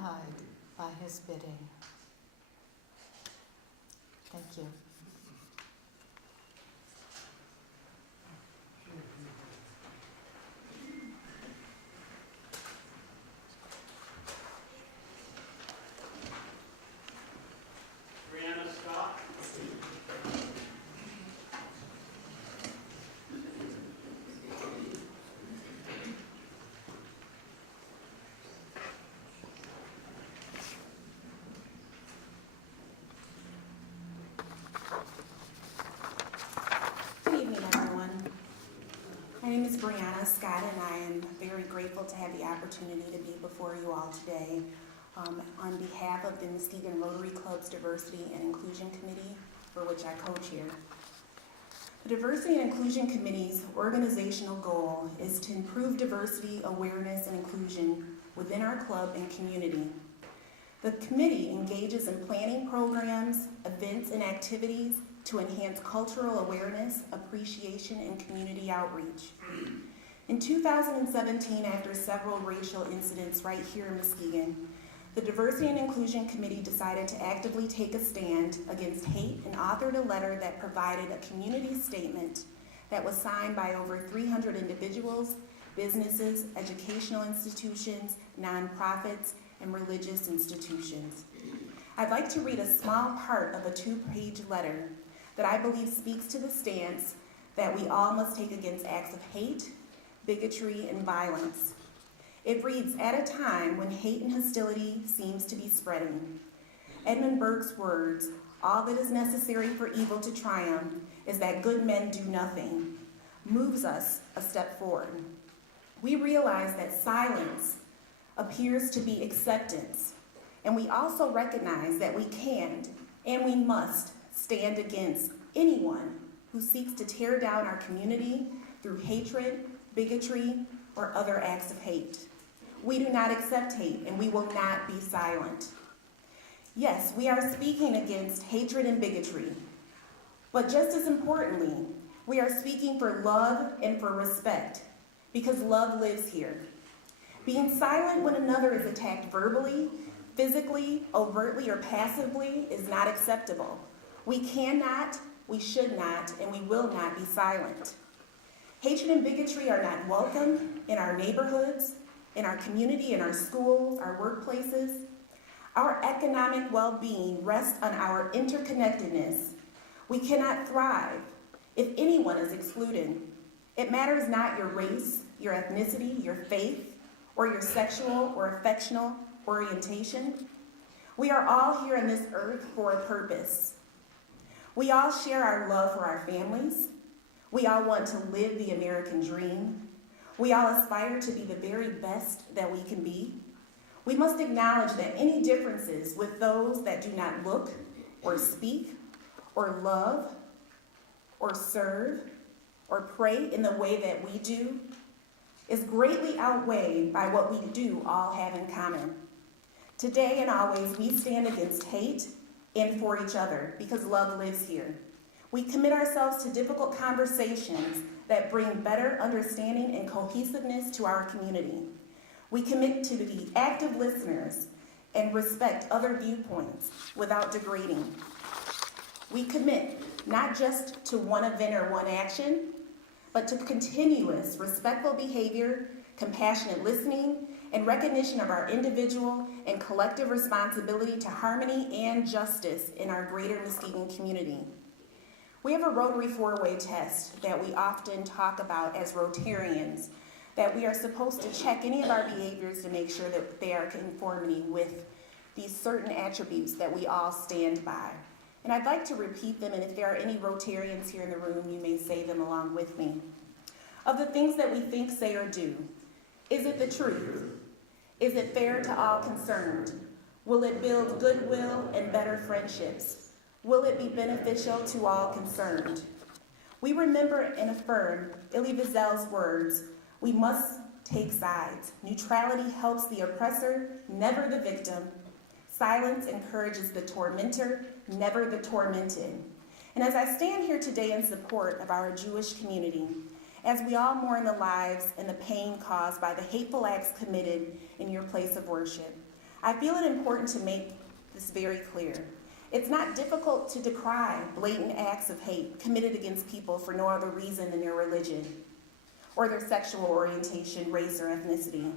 abide by his bidding. Thank you. Brianna Scott. Good evening, everyone. My name is Brianna Scott, and I am very grateful to have the opportunity to be before you all today on behalf of the Muskegon Rotary Club's Diversity and Inclusion Committee, for which I co-chair. The Diversity and Inclusion Committee's organizational goal is to improve diversity, awareness, and inclusion within our club and community. The committee engages in planning programs, events, and activities to enhance cultural awareness, appreciation, and community outreach. In 2017, after several racial incidents right here in Muskegon, the Diversity and Inclusion Committee decided to actively take a stand against hate and authored a letter that provided a community statement that was signed by over 300 individuals, businesses, educational institutions, nonprofits, and religious institutions. I'd like to read a small part of a 2-page letter that I believe speaks to the stance that we all must take against acts of hate, bigotry, and violence. It reads, "At a time when hate and hostility seems to be spreading, Edmund Burke's words, 'All that is necessary for evil to triumph is that good men do nothing,' moves us a step forward. We realize that silence appears to be acceptance, and we also recognize that we can and we must stand against anyone who seeks to tear down our community through hatred, bigotry, or other acts of hate. We do not accept hate, and we will not be silent. Yes, we are speaking against hatred and bigotry, but just as importantly, we are speaking for love and for respect, because love lives here. Being silent when another is attacked verbally, physically, overtly, or passively is not acceptable. We cannot, we should not, and we will not be silent. Hatred and bigotry are not welcome in our neighborhoods, in our community, in our schools, our workplaces. Our economic well-being rests on our interconnectedness. We cannot thrive if anyone is excluded. It matters not your race, your ethnicity, your faith, or your sexual or affectional orientation. We are all here on this earth for a purpose. We all share our love for our families. We all want to live the American dream. We all aspire to be the very best that we can be. We must acknowledge that any differences with those that do not look or speak or love or serve or pray in the way that we do is greatly outweighed by what we do all have in common. Today and always, we stand against hate and for each other because love lives here. We commit ourselves to difficult conversations that bring better understanding and cohesiveness to our community. We commit to be active listeners and respect other viewpoints without degrading. We commit not just to one event or one action, but to continuous respectful behavior, compassionate listening, and recognition of our individual and collective responsibility to harmony and justice in our greater Muskegon community. We have a Rotary 4-way test that we often talk about as Rotarians, that we are supposed to check any of our behaviors to make sure that they are in conformity with these certain attributes that we all stand by. And I'd like to repeat them, and if there are any Rotarians here in the room, you may say them along with me. Of the things that we think, say, or do, is it the truth? Is it fair to all concerned? Will it build goodwill and better friendships? Will it be beneficial to all concerned? We remember and affirm Elie Wiesel's words, "We must take sides. Neutrality helps the oppressor, never the victim. Silence encourages the tormentor, never the tormented." And as I stand here today in support of our Jewish community, as we all mourn the lives and the pain caused by the hateful acts committed in your place of worship, I feel it important to make this very clear. It's not difficult to decry blatant acts of hate committed against people for no other reason than their religion or their sexual orientation, race, or ethnicity.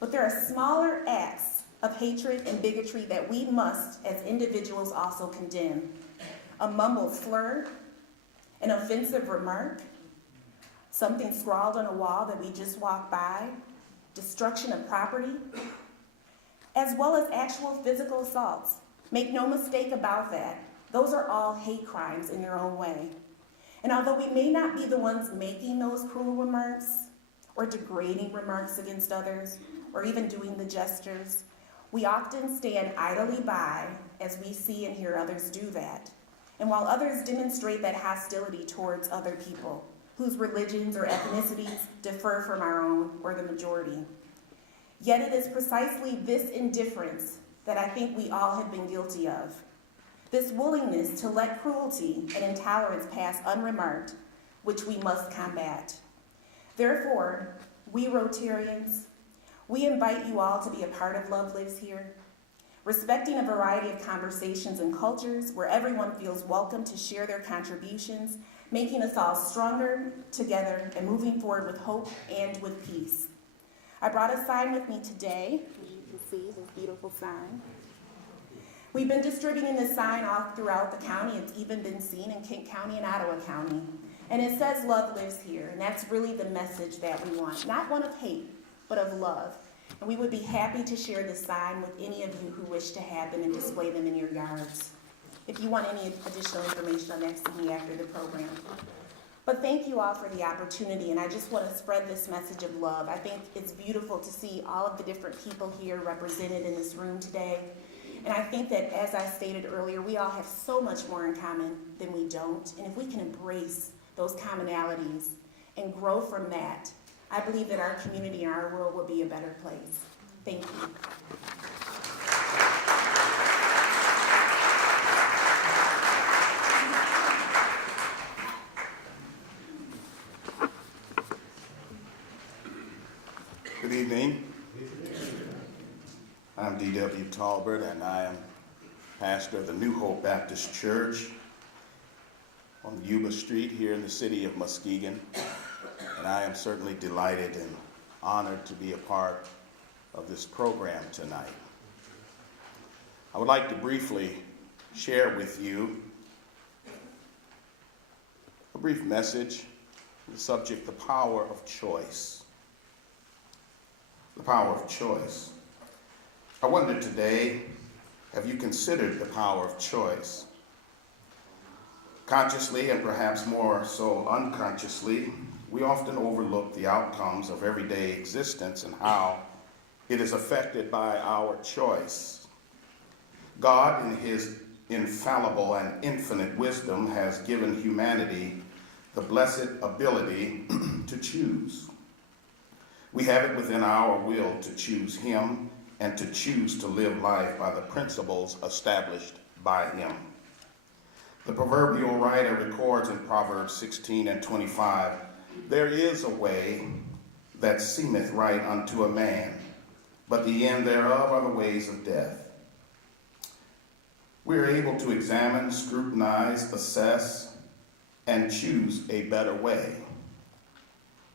But there are smaller acts of hatred and bigotry that we must, as individuals, also condemn. A mumbled slur, an offensive remark, something scrawled on a wall that we just walked by, destruction of property, as well as actual physical assaults. Make no mistake about that. Those are all hate crimes in their own way. And although we may not be the ones making those cruel remarks or degrading remarks against others, or even doing the gestures, we often stand idly by as we see and hear others do that. And while others demonstrate that hostility towards other people whose religions or ethnicities differ from our own or the majority. Yet it is precisely this indifference that I think we all have been guilty of. This willingness to let cruelty and intolerance pass unremarked, which we must combat. Therefore, we Rotarians, we invite you all to be a part of Love Lives Here, respecting a variety of conversations and cultures where everyone feels welcome to share their contributions, making us all stronger together and moving forward with hope and with peace. I brought a sign with me today. As you can see, this beautiful sign. We've been distributing this sign all throughout the county. It's even been seen in Kent County and Ottawa County. And it says love lives here, and that's really the message that we want. Not one of hate, but of love. And we would be happy to share this sign with any of you who wish to have them and display them in your yards. If you want any additional information on that, see me after the program. But thank you all for the opportunity, and I just want to spread this message of love. I think it's beautiful to see all of the different people here represented in this room today. And I think that, as I stated earlier, we all have so much more in common than we don't. And if we can embrace those commonalities and grow from that, I believe that our community and our world will be a better place. Thank you. Good evening. I'm D.W. Tolbert, and I am pastor of the New Hope Baptist Church on Yuba Street here in the city of Muskegon. And I am certainly delighted and honored to be a part of this program tonight. I would like to briefly share with you a brief message on the subject, the power of choice. The power of choice. I wonder today, have you considered the power of choice? Consciously, and perhaps more so unconsciously, we often overlook the outcomes of everyday existence and how it is affected by our choice. God, in his infallible and infinite wisdom, has given humanity the blessed ability to choose. We have it within our will to choose him and to choose to live life by the principles established by him. The proverbial writer records in Proverbs 16:25, "There is a way that seemeth right unto a man, but the end thereof are the ways of death." We are able to examine, scrutinize, assess, and choose a better way,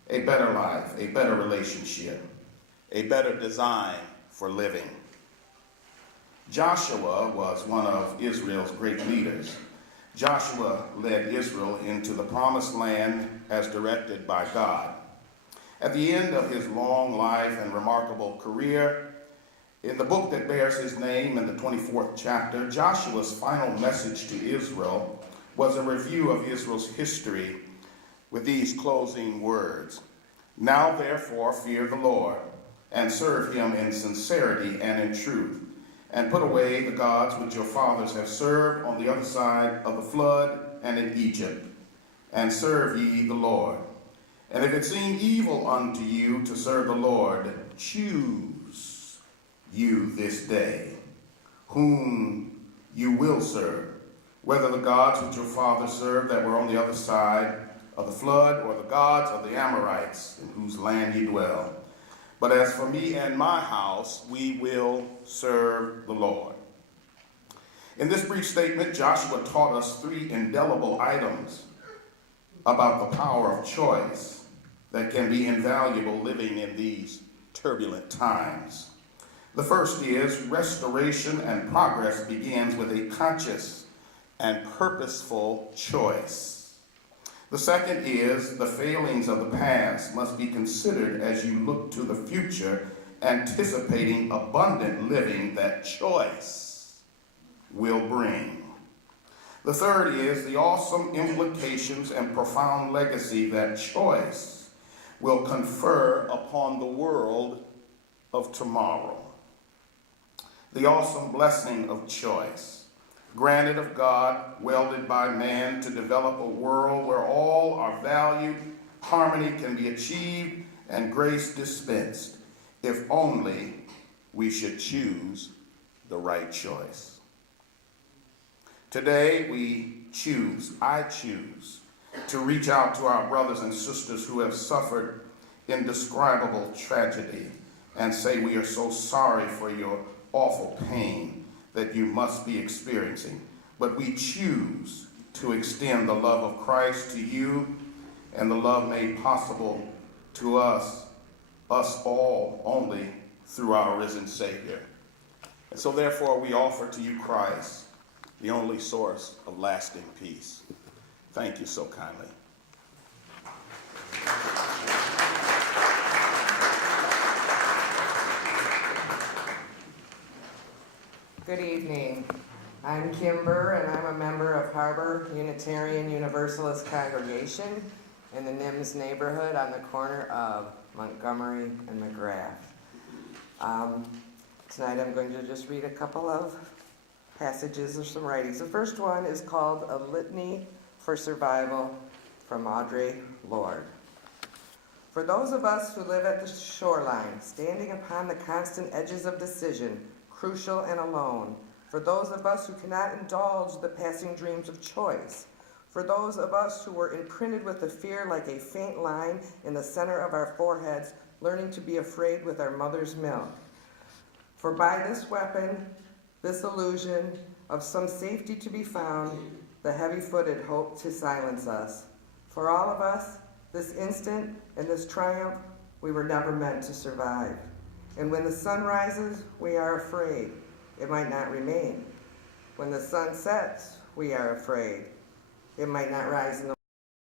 a better life, a better relationship, a better design for living. Joshua was one of Israel's great leaders. Joshua led Israel into the promised land as directed by God. At the end of his long life and remarkable career, in the book that bears his name in the 24th chapter, Joshua's final message to Israel was a review of Israel's history with these closing words: "Now therefore fear the Lord, and serve him in sincerity and in truth, and put away the gods which your fathers have served on the other side of the flood and in Egypt, and serve ye the Lord. And if it seem evil unto you to serve the Lord, choose you this day whom you will serve, whether the gods which your fathers served that were on the other side of the flood, or the gods of the Amorites in whose land ye dwell. But as for me and my house, we will serve the Lord. In this brief statement, Joshua taught us three indelible items about the power of choice that can be invaluable living in these turbulent times. The first is restoration and progress begins with a conscious and purposeful choice. The second is the failings of the past must be considered as you look to the future, anticipating abundant living that choice will bring. The third is the awesome implications and profound legacy that choice will confer upon the world of tomorrow. The awesome blessing of choice, granted of God, welded by man to develop a world where all are valued, harmony can be achieved, and grace dispensed, if only we should choose the right choice. Today I choose to reach out to our brothers and sisters who have suffered indescribable tragedy and say we are so sorry for your awful pain that you must be experiencing. But we choose to extend the love of Christ to you and the love made possible to us all only through our risen Savior. And so therefore we offer to you Christ, the only source of lasting peace. Thank you so kindly. Good evening. I'm Kim Burr, and I'm a member of Harbor Unitarian Universalist congregation in the Nims neighborhood on the corner of Montgomery and McGrath. Tonight I'm going to just read a couple of passages of some writings. The first one is called A Litany for Survival from Audre Lorde. For those of us who live at the shoreline, standing upon the constant edges of decision, crucial and alone, for those of us who cannot indulge the passing dreams of choice, for those of us who were imprinted with the fear like a faint line in the center of our foreheads, learning to be afraid with our mother's milk. For by this weapon, this illusion of some safety to be found, the heavy-footed hope to silence us. For all of us, this instant and this triumph, we were never meant to survive. And when the sun rises, we are afraid it might not remain. When the sun sets, we are afraid it might not rise no